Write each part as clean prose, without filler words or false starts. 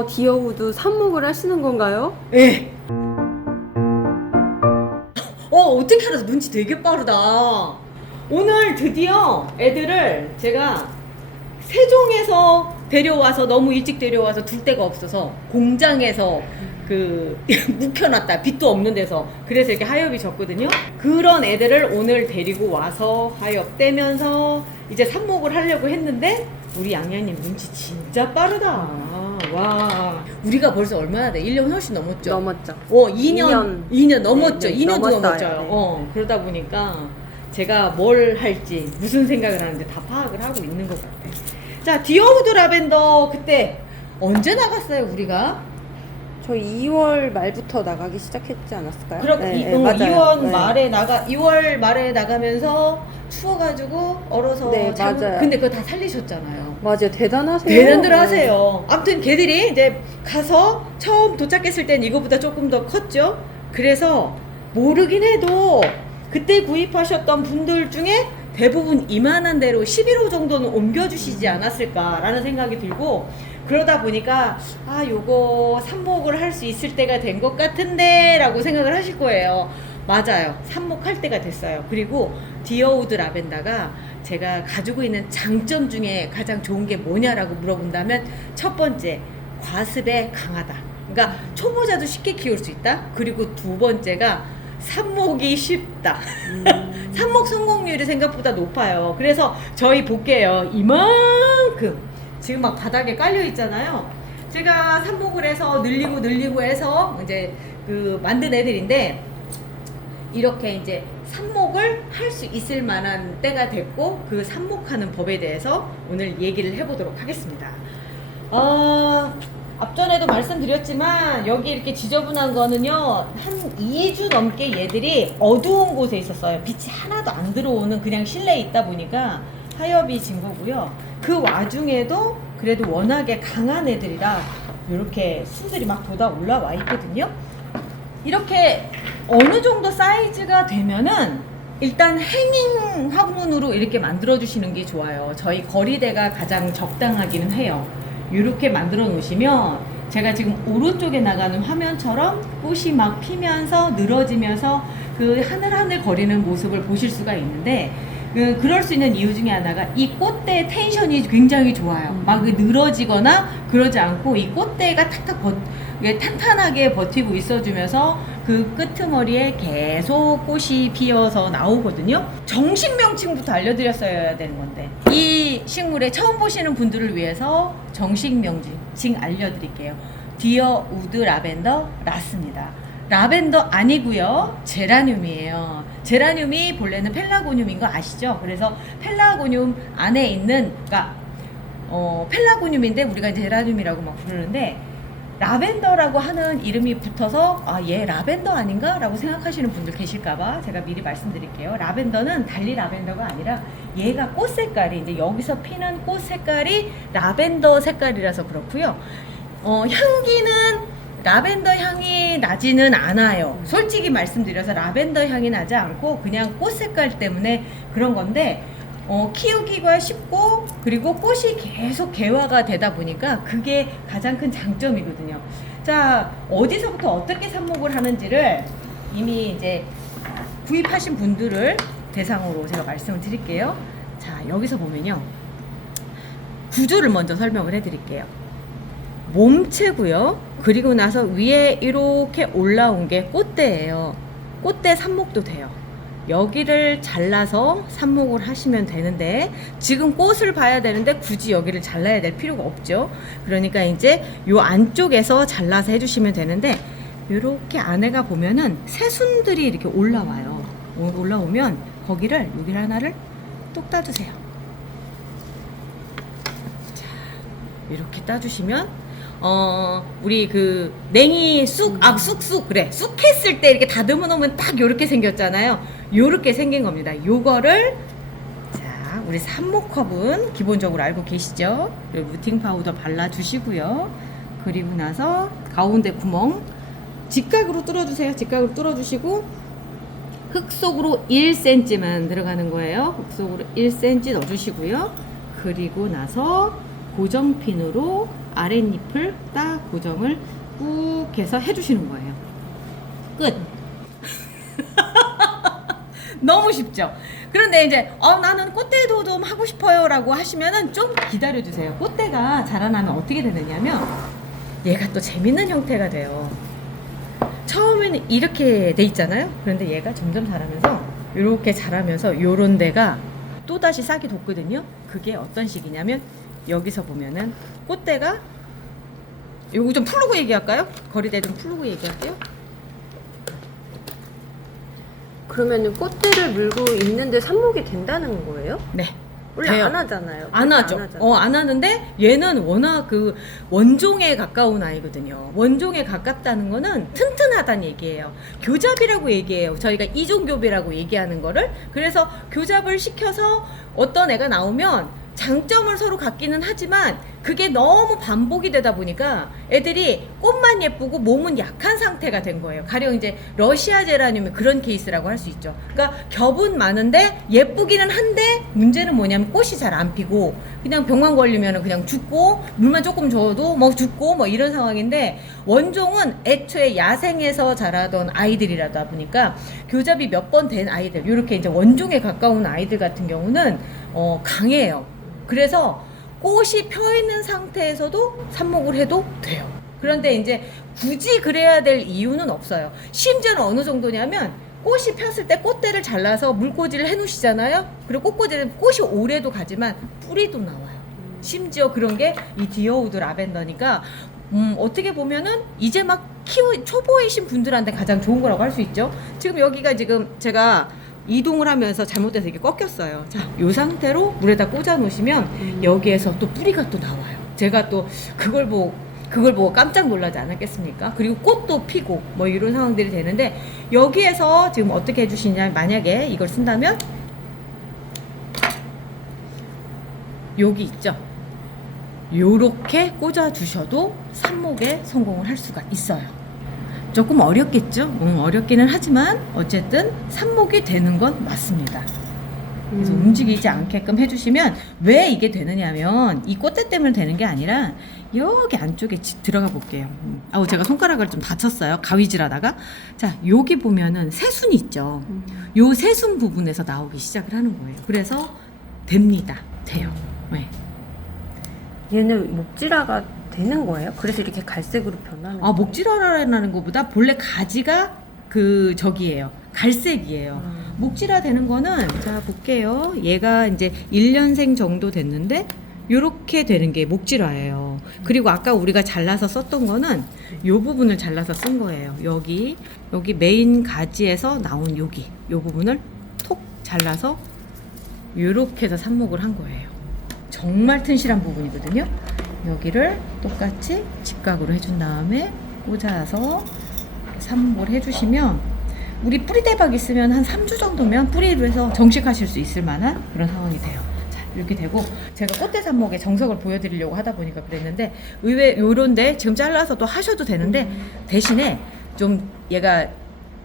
이거 디어우드 삽목을 하시는 건가요? 예. 어떻게 알아서 눈치 되게 빠르다. 오늘 드디어 애들을 제가 세종에서 데려와서 너무 일찍 데려와서 둘 데가 없어서 공장에서 묵혀놨다. 빛도 없는 데서. 그래서 이렇게 하엽이 졌거든요. 그런 애들을 오늘 데리고 와서 하엽 떼면서 이제 삽목을 하려고 했는데 우리 양양님 눈치 진짜 빠르다. 와, 우리가 벌써 얼마나 돼? 1년 훨씬 넘었죠? 넘었죠. 2년 넘었죠? 네, 2년도 넘었어요. 넘었죠. 네. 그러다 보니까 제가 뭘 할지, 무슨 생각을 하는지 다 파악을 하고 있는 것 같아요. 자, 디어우드 라벤더 그때 언제 나갔어요, 우리가? 저희 2월 말부터 나가기 시작했지 않았을까요? 그럼 맞아요. 2월 네. 말에 2월 말에 나가면서 추워가지고 얼어서 네, 맞아요. 근데 그거 다 살리셨잖아요. 맞아요. 대단하세요. 대단들 하세요. 아무튼 걔들이 이제 가서 처음 도착했을 땐 이거보다 조금 더 컸죠. 그래서 모르긴 해도 그때 구입하셨던 분들 중에 대부분 이만한 대로 11호 정도는 옮겨주시지 않았을까라는 생각이 들고, 그러다 보니까 요거 삽목을 할 수 있을 때가 된 것 같은데 라고 생각을 하실 거예요. 맞아요. 삽목할 때가 됐어요. 그리고 디어우드 라벤더가 제가 가지고 있는 장점 중에 가장 좋은 게 뭐냐라고 물어본다면, 첫 번째, 과습에 강하다. 그러니까 초보자도 쉽게 키울 수 있다. 그리고 두 번째가 삽목이 쉽다. 삽목 성공률이 생각보다 높아요. 그래서 저희 볼게요. 이만큼 지금 막 바닥에 깔려 있잖아요. 제가 삽목을 해서 늘리고 해서 이제 만든 애들인데, 이렇게 이제 삽목을 할 수 있을 만한 때가 됐고, 그 삽목하는 법에 대해서 오늘 얘기를 해보도록 하겠습니다. 앞전에도 말씀드렸지만 여기 이렇게 지저분한 거는요, 한 2주 넘게 얘들이 어두운 곳에 있었어요. 빛이 하나도 안 들어오는 그냥 실내에 있다 보니까 하엽이 진 거고요. 그 와중에도 그래도 워낙에 강한 애들이라 이렇게 수들이 막 돋아 올라와 있거든요. 이렇게 어느 정도 사이즈가 되면은 일단 행잉 화분으로 이렇게 만들어 주시는 게 좋아요. 저희 거리대가 가장 적당하기는 해요. 이렇게 만들어 놓으시면 제가 지금 오른쪽에 나가는 화면처럼 꽃이 막 피면서 늘어지면서 그 하늘하늘 거리는 모습을 보실 수가 있는데, 그럴 수 있는 이유 중에 하나가 이 꽃대의 텐션이 굉장히 좋아요. 막 늘어지거나 그러지 않고 이 꽃대가 탄탄하게 버티고 있어주면서 그 끄트머리에 계속 꽃이 피어서 나오거든요. 정식 명칭부터 알려드렸어야 되는 건데, 이 식물에 처음 보시는 분들을 위해서 정식 명칭 알려드릴게요. 디어우드 라벤더 라스입니다. 라벤더 아니고요, 제라늄이에요. 제라늄이 본래는 펠라고늄인 거 아시죠? 그래서 펠라고늄 안에 있는, 그러니까 펠라고늄인데 우리가 제라늄이라고 막 부르는데, 라벤더라고 하는 이름이 붙어서 얘 라벤더 아닌가? 라고 생각하시는 분들 계실까봐 제가 미리 말씀드릴게요. 라벤더는 달리 라벤더가 아니라 얘가 꽃 색깔이, 이제 여기서 피는 꽃 색깔이 라벤더 색깔이라서 그렇고요. 향기는 라벤더 향이 나지는 않아요. 솔직히 말씀드려서 라벤더 향이 나지 않고 그냥 꽃 색깔 때문에 그런 건데, 키우기가 쉽고, 그리고 꽃이 계속 개화가 되다 보니까 그게 가장 큰 장점이거든요. 자, 어디서부터 어떻게 삽목을 하는지를 이미 이제 구입하신 분들을 대상으로 제가 말씀을 드릴게요. 자, 여기서 보면요, 구조를 먼저 설명을 해드릴게요. 몸체고요. 그리고 나서 위에 이렇게 올라온 게 꽃대예요. 꽃대 삽목도 돼요. 여기를 잘라서 삽목을 하시면 되는데, 지금 꽃을 봐야 되는데 굳이 여기를 잘라야 될 필요가 없죠. 그러니까 이제 요 안쪽에서 잘라서 해주시면 되는데, 이렇게 안에가 보면은 새순들이 이렇게 올라와요. 올라오면 여기를 하나를 똑 따주세요. 자, 이렇게 따주시면 우리 냉이 쑥쑥, 그래, 쑥 했을 때 이렇게 다듬어 놓으면 딱 요렇게 생겼잖아요. 요렇게 생긴 겁니다. 요거를, 자, 우리 삽목컵은 기본적으로 알고 계시죠? 루팅 파우더 발라주시고요. 그리고 나서 가운데 구멍 직각으로 뚫어주세요. 직각으로 뚫어주시고, 흙 속으로 1cm만 들어가는 거예요. 흙 속으로 1cm 넣어주시고요. 그리고 나서 고정핀으로 아랫잎을 딱 고정을 꾹 해서 해주시는 거예요. 끝. 너무 쉽죠? 그런데 이제 나는 꽃대도 좀 하고 싶어요 라고 하시면은 좀 기다려 주세요. 꽃대가 자라나면 어떻게 되느냐면 얘가 또 재밌는 형태가 돼요. 처음에는 이렇게 돼 있잖아요. 그런데 얘가 점점 자라면서 이렇게 자라면서 요런 데가 또다시 싹이 돋거든요. 그게 어떤 식이냐면 여기서 보면은 꽃대가 요거 좀 풀르고 얘기할까요? 거리대 좀 풀르고 얘기할게요. 그러면은 꽃대를 물고 있는데 삽목이 된다는 거예요? 네. 원래 돼요. 안 하잖아요. 안 하죠. 안 하는데 얘는 워낙 그 원종에 가까운 아이거든요. 원종에 가깝다는 거는 튼튼하다는 얘기예요. 교잡이라고 얘기해요. 저희가 이종교배라고 얘기하는 거를. 그래서 교잡을 시켜서 어떤 애가 나오면 장점을 서로 갖기는 하지만 그게 너무 반복이 되다 보니까 애들이 꽃만 예쁘고 몸은 약한 상태가 된 거예요. 가령 이제 러시아 제라늄이 그런 케이스라고 할 수 있죠. 그러니까 겹은 많은데 예쁘기는 한데 문제는 뭐냐면 꽃이 잘 안 피고 그냥 병만 걸리면 그냥 죽고 물만 조금 줘도 뭐 죽고 뭐 이런 상황인데 원종은 애초에 야생에서 자라던 아이들이라다 보니까 교잡이 몇 번 된 아이들 이렇게 이제 원종에 가까운 아이들 같은 경우는 강해요. 그래서 꽃이 펴 있는 상태에서도 삽목을 해도 돼요. 그런데 이제 굳이 그래야 될 이유는 없어요. 심지어는 어느 정도냐면 꽃이 폈을 때 꽃대를 잘라서 물꽂이를 해 놓으시잖아요. 그리고 꽃꽂이는 꽃이 오래도 가지만 뿌리도 나와요. 심지어 그런 게 이 디어우드 라벤더니까 어떻게 보면은 이제 막 초보이신 분들한테 가장 좋은 거라고 할 수 있죠. 지금 여기가 지금 제가 이동을 하면서 잘못돼서 이게 꺾였어요. 자, 이 상태로 물에다 꽂아 놓으시면 여기에서 또 뿌리가 또 나와요. 제가 또 그걸 보고 깜짝 놀라지 않았겠습니까? 그리고 꽃도 피고 뭐 이런 상황들이 되는데 여기에서 지금 어떻게 해주시냐, 만약에 이걸 쓴다면 여기 있죠? 요렇게 꽂아 주셔도 삽목에 성공을 할 수가 있어요. 조금 어렵겠죠? 어렵기는 하지만 어쨌든 삽목이 되는 건 맞습니다. 그래서 움직이지 않게끔 해주시면 왜 이게 되느냐면 이 꽃대 때문에 되는 게 아니라 여기 안쪽에 들어가 볼게요. 제가 손가락을 좀 다쳤어요. 가위질하다가. 자, 여기 보면은 새순이 있죠. 요 새순 부분에서 나오기 시작을 하는 거예요. 그래서 됩니다. 돼요. 네. 얘는 목질화가 되는 거예요? 그래서 이렇게 갈색으로 변하는 거예요? 목질화라는 것보다 본래 가지가 저기예요. 갈색이에요. 목질화 되는 거는 자 볼게요. 얘가 이제 1년생 정도 됐는데 요렇게 되는 게 목질화예요. 그리고 아까 우리가 잘라서 썼던 거는 요 부분을 잘라서 쓴 거예요. 여기 메인 가지에서 나온 요 부분을 톡 잘라서 요렇게 해서 삽목을 한 거예요. 정말 튼실한 부분이거든요. 여기를 똑같이 직각으로 해준 다음에 꽂아서 삽목을 해주시면 우리 뿌리 대박 있으면 한 3주 정도면 뿌리로 해서 정식하실 수 있을 만한 그런 상황이 돼요. 자, 이렇게 되고 제가 꽃대 삽목의 정석을 보여드리려고 하다 보니까 그랬는데 의외 요런데 지금 잘라서 또 하셔도 되는데 대신에 좀 얘가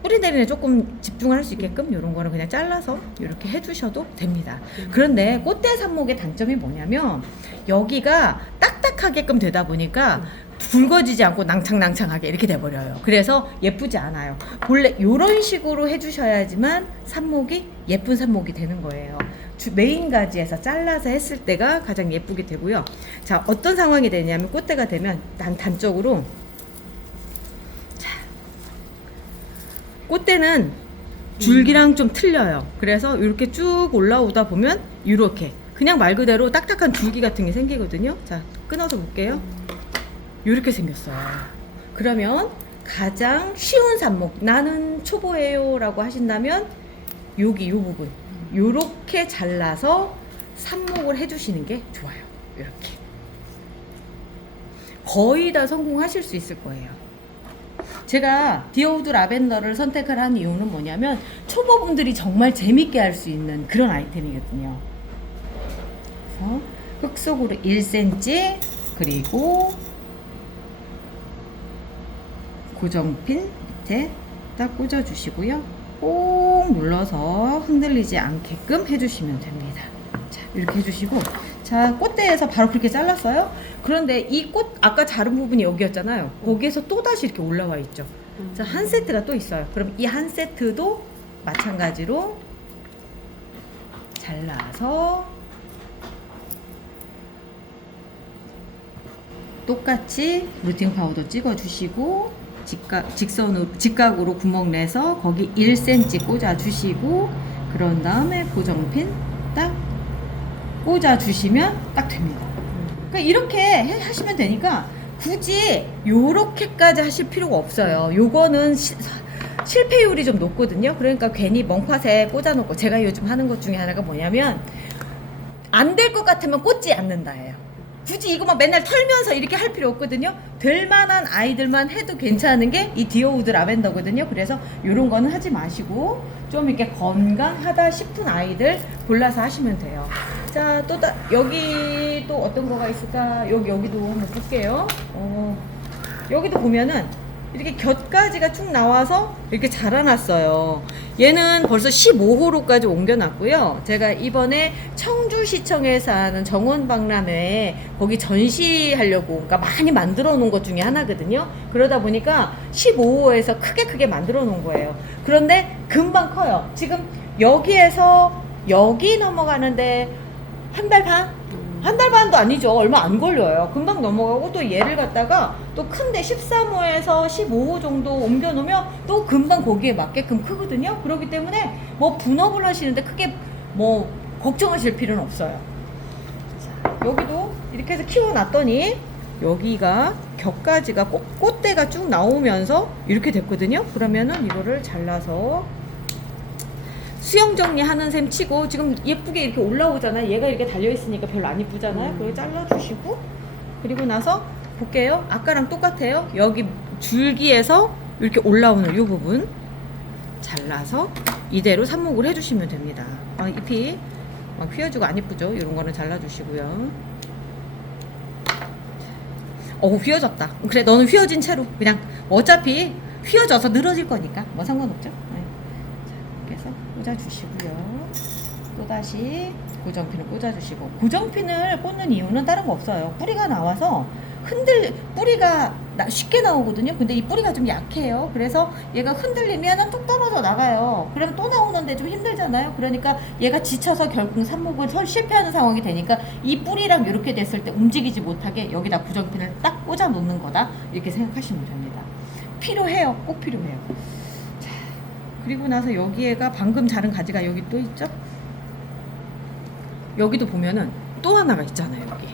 뿌리 내리는 조금 집중을 할 수 있게끔 이런 거는 그냥 잘라서 이렇게 해주셔도 됩니다. 그런데 꽃대 삽목의 단점이 뭐냐면 여기가 딱딱하게끔 되다 보니까 굵어지지 않고 낭창낭창하게 이렇게 돼버려요. 그래서 예쁘지 않아요. 본래 이런 식으로 해주셔야지만 삽목이 예쁜 삽목이 되는 거예요. 메인 가지에서 잘라서 했을 때가 가장 예쁘게 되고요. 자, 어떤 상황이 되냐면 꽃대가 되면 단적으로 꽃대는 줄기랑 좀 틀려요. 그래서 이렇게 쭉 올라오다 보면 이렇게 그냥 말 그대로 딱딱한 줄기 같은 게 생기거든요. 자, 끊어서 볼게요. 이렇게 생겼어요. 그러면 가장 쉬운 삽목, 나는 초보예요 라고 하신다면 여기 요 부분 요렇게 잘라서 삽목을 해주시는 게 좋아요. 이렇게 거의 다 성공하실 수 있을 거예요. 제가 디어우드 라벤더를 선택을 한 이유는 뭐냐면 초보분들이 정말 재밌게 할 수 있는 그런 아이템이거든요. 그래서 흙 속으로 1cm 그리고 고정핀 밑에 딱 꽂아주시고요. 꼭 눌러서 흔들리지 않게끔 해주시면 됩니다. 자, 이렇게 해주시고 자, 꽃대에서 바로 그렇게 잘랐어요. 그런데 이 꽃 아까 자른 부분이 여기였잖아요. 거기에서 또 다시 이렇게 올라와 있죠. 자, 한 세트가 또 있어요. 그럼 이 한 세트도 마찬가지로 잘라서 똑같이 루팅 파우더 찍어주시고 직각으로 구멍 내서 거기 1cm 꽂아주시고 그런 다음에 고정핀 딱 꽂아주시면 딱 됩니다. 그러니까 이렇게 하시면 되니까 굳이 요렇게까지 하실 필요가 없어요. 요거는 실패율이 좀 높거든요. 그러니까 괜히 멍팟에 꽂아놓고 제가 요즘 하는 것 중에 하나가 뭐냐면 안 될 것 같으면 꽂지 않는다예요. 굳이 이거 막 맨날 털면서 이렇게 할 필요 없거든요. 될 만한 아이들만 해도 괜찮은 게 이 디어우드 라벤더거든요. 그래서 이런 거는 하지 마시고 좀 이렇게 건강하다 싶은 아이들 골라서 하시면 돼요. 자, 여기 또 어떤 거가 있을까? 여기도 한번 볼게요. 여기도 보면은 이렇게 곁가지가 쭉 나와서 이렇게 자라났어요. 얘는 벌써 15호로까지 옮겨놨고요. 제가 이번에 청주시청에서 하는 정원박람회에 거기 전시하려고 그러니까 많이 만들어 놓은 것 중에 하나거든요. 그러다 보니까 15호에서 크게 만들어 놓은 거예요. 그런데 금방 커요. 지금 여기에서 여기 넘어가는데 한 달 반? 한 달 반도 아니죠. 얼마 안 걸려요. 금방 넘어가고 또 얘를 갖다가 또 큰데 13호에서 15호 정도 옮겨 놓으면 또 금방 거기에 맞게끔 크거든요. 그렇기 때문에 뭐 분업을 하시는데 크게 뭐 걱정하실 필요는 없어요. 자, 여기도 이렇게 해서 키워놨더니 여기가 격가지가 꽃대가 쭉 나오면서 이렇게 됐거든요. 그러면은 이거를 잘라서 수영 정리하는 셈 치고 지금 예쁘게 이렇게 올라오잖아요. 얘가 이렇게 달려있으니까 별로 안 이쁘잖아요. 그리고 잘라주시고 그리고 나서 볼게요. 아까랑 똑같아요. 여기 줄기에서 이렇게 올라오는 이 부분 잘라서 이대로 삽목을 해주시면 됩니다. 잎이 막 휘어지고 안 이쁘죠? 이런 거는 잘라주시고요. 휘어졌다. 그래, 너는 휘어진 채로 그냥 어차피 휘어져서 늘어질 거니까 뭐 상관없죠? 그래서 꽂아주시고요. 또다시 고정핀을 꽂아주시고 고정핀을 꽂는 이유는 다른 거 없어요. 뿌리가 나와서 뿌리가 쉽게 나오거든요. 근데 이 뿌리가 좀 약해요. 그래서 얘가 흔들리면 뚝 떨어져 나가요. 그러면 또 나오는데 좀 힘들잖아요. 그러니까 얘가 지쳐서 결국 삽목을 실패하는 상황이 되니까 이 뿌리랑 이렇게 됐을 때 움직이지 못하게 여기다 고정핀을 딱 꽂아 놓는 거다. 이렇게 생각하시면 됩니다. 필요해요. 꼭 필요해요. 그리고 나서 여기에가 방금 자른 가지가 여기 또 있죠? 여기도 보면은 또 하나가 있잖아요, 여기.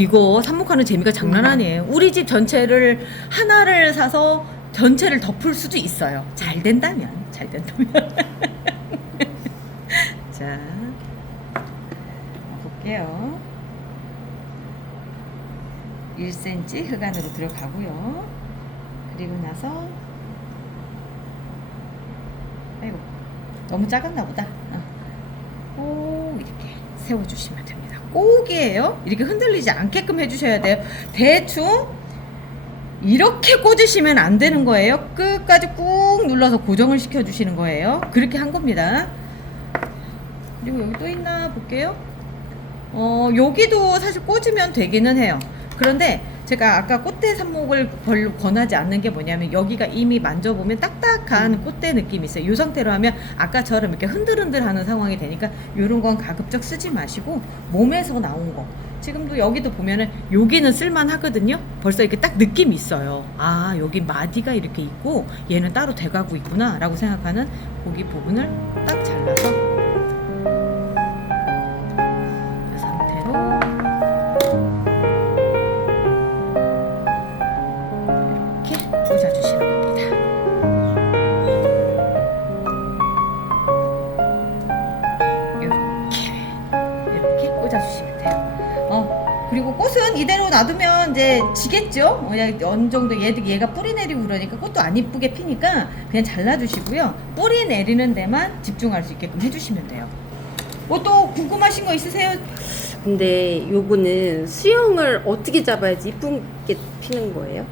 이거 삽목하는 재미가 장난 아니에요. 우리 집 전체를 하나를 사서 전체를 덮을 수도 있어요. 잘 된다면. 자, 볼게요. 1cm 흑안으로 들어가고요. 그리고 나서 아이고 너무 작았나 보다. 이렇게 세워주시면 됩니다. 꼭이에요. 이렇게 흔들리지 않게끔 해주셔야 돼요. 대충 이렇게 꽂으시면 안 되는 거예요. 끝까지 꾹 눌러서 고정을 시켜주시는 거예요. 그렇게 한 겁니다. 그리고 여기 또 있나 볼게요. 여기도 사실 꽂으면 되기는 해요. 그런데 제가 아까 꽃대 삽목을 별로 권하지 않는 게 뭐냐면 여기가 이미 만져보면 딱딱한 꽃대 느낌이 있어요. 이 상태로 하면 아까처럼 이렇게 흔들흔들하는 상황이 되니까 이런 건 가급적 쓰지 마시고 몸에서 나온 거 지금도 여기도 보면은 여기는 쓸만하거든요. 벌써 이렇게 딱 느낌이 있어요. 여기 마디가 이렇게 있고 얘는 따로 돼가고 있구나 라고 생각하는 거기 부분을 딱 잘라서 이 상태로 꽂아주시는 겁니다. 이렇게 꽂아주시면 돼요. 그리고 꽃은 이대로 놔두면 이제 지겠죠? 어느 정도 얘가 뿌리 내리고 그러니까 꽃도 안 이쁘게 피니까 그냥 잘라주시고요. 뿌리 내리는 데만 집중할 수 있게끔 해주시면 돼요. 또 궁금하신 거 있으세요? 근데 요거는 수영을 어떻게 잡아야지 이쁘게 피는 거예요?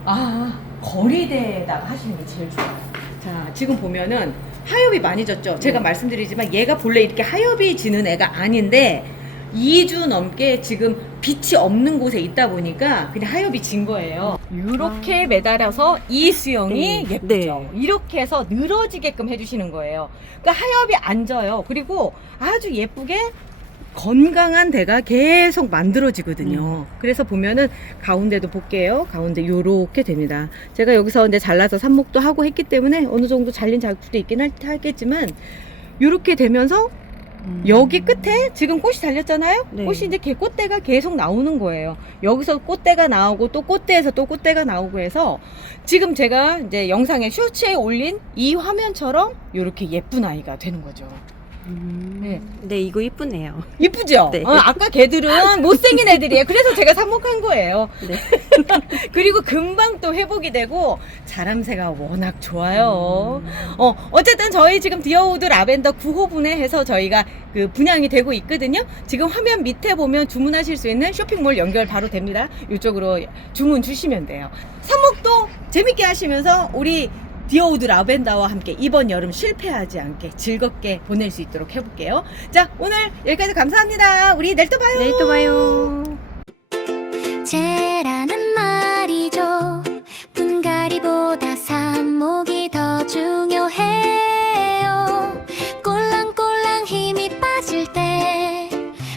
거리대에다가 하시는 게 제일 좋아요. 자, 지금 보면은 하엽이 많이 졌죠? 제가 말씀드리지만 얘가 본래 이렇게 하엽이 지는 애가 아닌데 2주 넘게 지금 빛이 없는 곳에 있다 보니까 그냥 하엽이 진 거예요. 이렇게 매달아서 이 수영이 네. 예쁘죠. 이렇게 해서 늘어지게끔 해주시는 거예요. 그러니까 하엽이 안 져요. 그리고 아주 예쁘게 건강한 데가 계속 만들어지거든요. 그래서 보면은 가운데도 볼게요. 가운데 요렇게 됩니다. 제가 여기서 이제 잘라서 삽목도 하고 했기 때문에 어느 정도 잘린 자국도 있긴 하겠지만 요렇게 되면서 여기 끝에 지금 꽃이 달렸잖아요. 네. 꽃이 이제 꽃대가 계속 나오는 거예요. 여기서 꽃대가 나오고 또 꽃대에서 또 꽃대가 나오고 해서 지금 제가 이제 영상에 쇼츠에 올린 이 화면처럼 이렇게 예쁜 아이가 되는 거죠. 네. 네, 이거 이쁘네요. 이쁘죠? 네. 아까 걔들은 못생긴 애들이에요. 그래서 제가 삽목한 거예요. 네. 그리고 금방 또 회복이 되고 자람새가 워낙 좋아요. 어쨌든 저희 지금 디어우드 라벤더 9호분에 해서 저희가 그 분양이 되고 있거든요. 지금 화면 밑에 보면 주문하실 수 있는 쇼핑몰 연결 바로 됩니다. 이쪽으로 주문 주시면 돼요. 삽목도 재밌게 하시면서 우리 디어우드 라벤더와 함께 이번 여름 실패하지 않게 즐겁게 보낼 수 있도록 해볼게요. 자, 오늘 여기까지 감사합니다. 우리 내일 또 봐요. 내일 또 봐요. 쟤라는 말이죠. 분갈이보다 삽목이 더 중요해요. 꼴랑꼴랑 힘이 빠질 때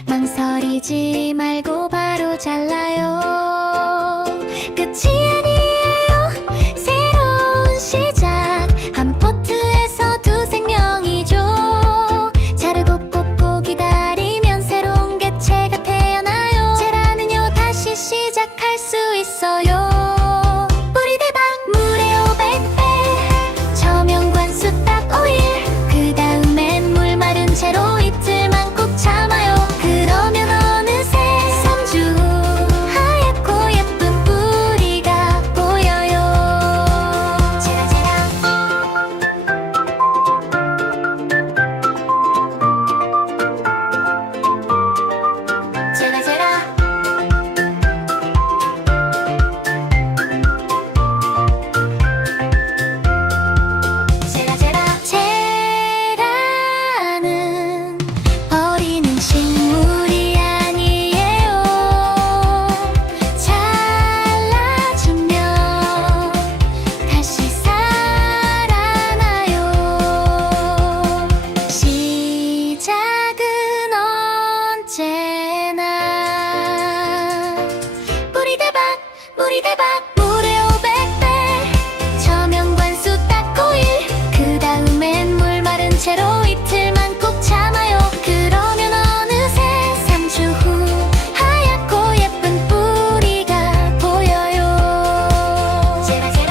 망설이지 말고 바로 잘라요. 끝이 아니에요. 새로운 시작. 한 포트에서 두 생명이죠. 자르고 뽑고 기다리면 새로운 개체가 태어나요. 쟤라는요 다시 시작할 수 있어요. 뿌리 대박 물에 500배 저명관수 딱 5일. 그 다음엔 물 마른 채로 이틀만 꼭 참아요. 그러면 어느새 3주 후 하얗고 예쁜 뿌리가 보여요. 쟤라 쟤라 쟤라는 버리는 식물이 아니에요. 잘라주면 다시 살아나요. 시작은 언제나 뿌리 대박 물에 500배 저명관수 딱 5일. 그 다음엔 물 마른 채로 이틀만 꼭 참아요. 그러면 어느새 3주 후 하얗고 예쁜 뿌리가 보여요. 쟤라 쟤라